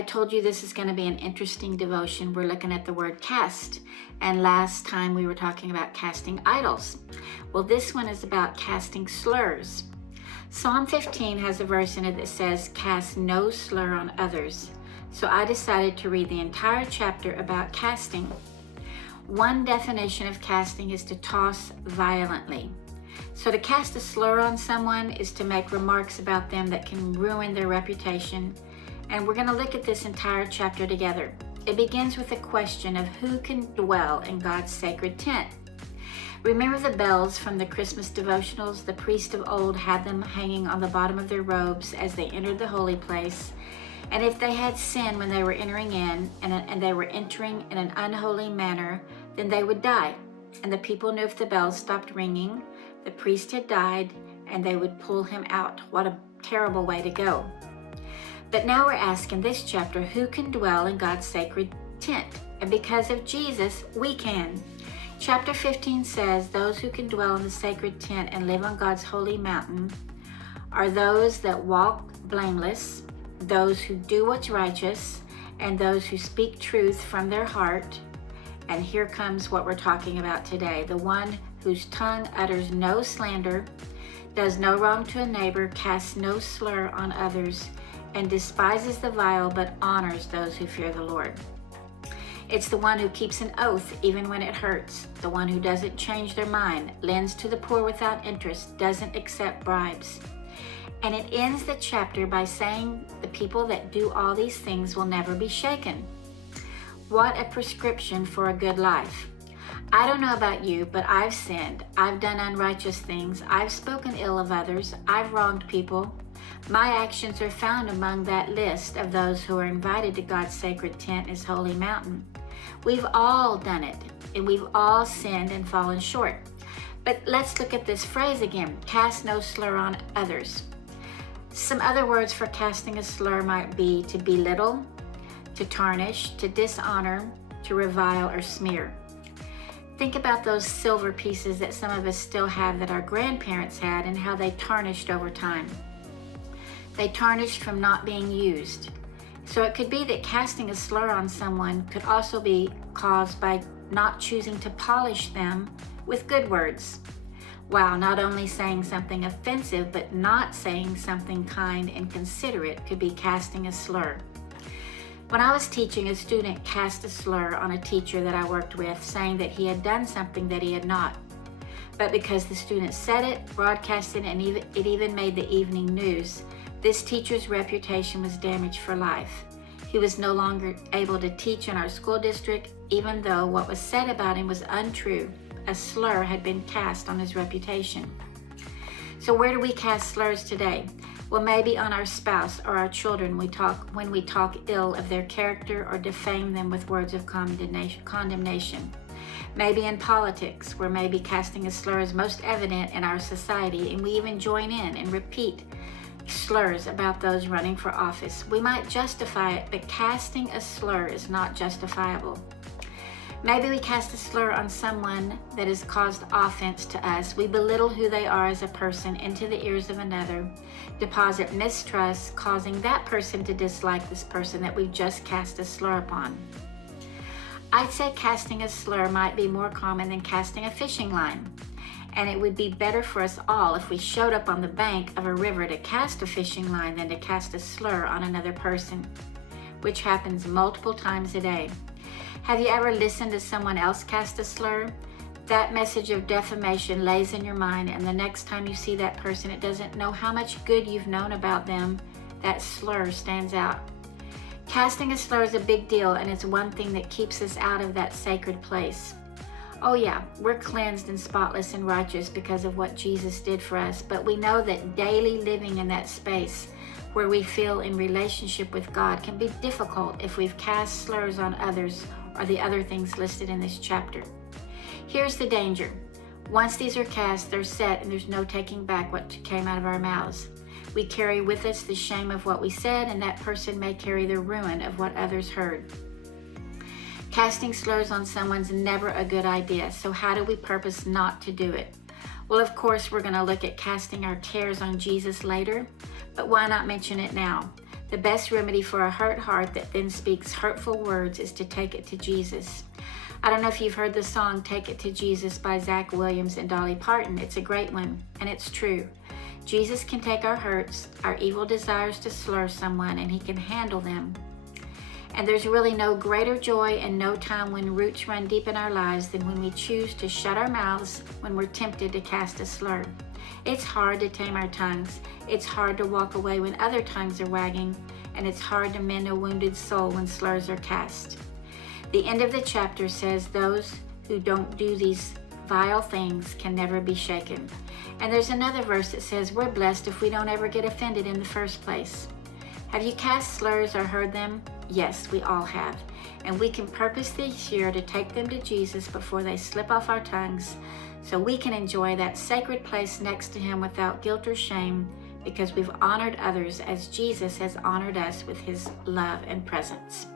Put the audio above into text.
I told you this is going to be an interesting devotion. We're looking at the word cast, and last time we were talking about casting idols. Well, this one is about casting slurs. Psalm 15 has a verse in it that says, "Cast no slur on others." So I decided to read the entire chapter about casting. One definition of casting is to toss violently. So to cast a slur on someone is to make remarks about them that can ruin their reputation. And we're going to look at this entire chapter together. It begins with a question of who can dwell in God's sacred tent. Remember the bells from the Christmas devotionals? The priests of old had them hanging on the bottom of their robes as they entered the holy place. And if they had sinned when they were entering in, and they were entering in an unholy manner, then they would die. And the people knew if the bells stopped ringing, the priest had died, and they would pull him out. What a terrible way to go. But now we're asking this chapter, who can dwell in God's sacred tent? And because of Jesus, we can. Chapter 15 says, those who can dwell in the sacred tent and live on God's holy mountain are those that walk blameless, those who do what's righteous, and those who speak truth from their heart. And here comes what we're talking about today. The one whose tongue utters no slander, does no wrong to a neighbor, casts no slur on others, and despises the vile, but honors those who fear the Lord. It's the one who keeps an oath even when it hurts, the one who doesn't change their mind, lends to the poor without interest, doesn't accept bribes. And it ends the chapter by saying the people that do all these things will never be shaken. What a prescription for a good life. I don't know about you, but I've sinned. I've done unrighteous things. I've spoken ill of others. I've wronged people. My actions are found among that list of those who are invited to God's sacred tent, His holy mountain. We've all done it, and we've all sinned and fallen short. But let's look at this phrase again, cast no slur on others. Some other words for casting a slur might be to belittle, to tarnish, to dishonor, to revile or smear. Think about those silver pieces that some of us still have that our grandparents had and how they tarnished over time. They tarnished from not being used. So it could be that casting a slur on someone could also be caused by not choosing to polish them with good words. Wow, not only saying something offensive, but not saying something kind and considerate could be casting a slur. When I was teaching, a student cast a slur on a teacher that I worked with, saying that he had done something that he had not. But because the student said it, broadcasted it, and it even made the evening news, this teacher's reputation was damaged for life. He was no longer able to teach in our school district, even though what was said about him was untrue. A slur had been cast on his reputation. So where do we cast slurs today? Well, maybe on our spouse or our children when we talk ill of their character or defame them with words of condemnation. Maybe in politics, where maybe casting a slur is most evident in our society, and we even join in and repeat slurs about those running for office. We might justify it, but casting a slur is not justifiable. Maybe we cast a slur on someone that has caused offense to us. We belittle who they are as a person into the ears of another, deposit mistrust, causing that person to dislike this person that we've just cast a slur upon. I'd say casting a slur might be more common than casting a fishing line. And it would be better for us all if we showed up on the bank of a river to cast a fishing line than to cast a slur on another person, which happens multiple times a day. Have you ever listened to someone else cast a slur? That message of defamation lays in your mind, and the next time you see that person, it doesn't know how much good you've known about them. That slur stands out. Casting a slur is a big deal, and it's one thing that keeps us out of that sacred place. Oh yeah, we're cleansed and spotless and righteous because of what Jesus did for us, but we know that daily living in that space where we feel in relationship with God can be difficult if we've cast slurs on others or the other things listed in this chapter. Here's the danger. Once these are cast, they're set, and there's no taking back what came out of our mouths. We carry with us the shame of what we said, and that person may carry the ruin of what others heard. Casting slurs on someone's never a good idea, so how do we purpose not to do it? Well, of course, we're going to look at casting our cares on Jesus later, but why not mention it now? The best remedy for a hurt heart that then speaks hurtful words is to take it to Jesus. I don't know if you've heard the song Take It to Jesus by Zach Williams and Dolly Parton. It's a great one, and it's true. Jesus can take our hurts, our evil desires to slur someone, and he can handle them. And there's really no greater joy and no time when roots run deep in our lives than when we choose to shut our mouths when we're tempted to cast a slur. It's hard to tame our tongues. It's hard to walk away when other tongues are wagging, and it's hard to mend a wounded soul when slurs are cast. The end of the chapter says those who don't do these vile things can never be shaken. And there's another verse that says we're blessed if we don't ever get offended in the first place. Have you cast slurs or heard them? Yes, we all have. And we can purpose this year to take them to Jesus before they slip off our tongues, so we can enjoy that sacred place next to him without guilt or shame, because we've honored others as Jesus has honored us with his love and presence.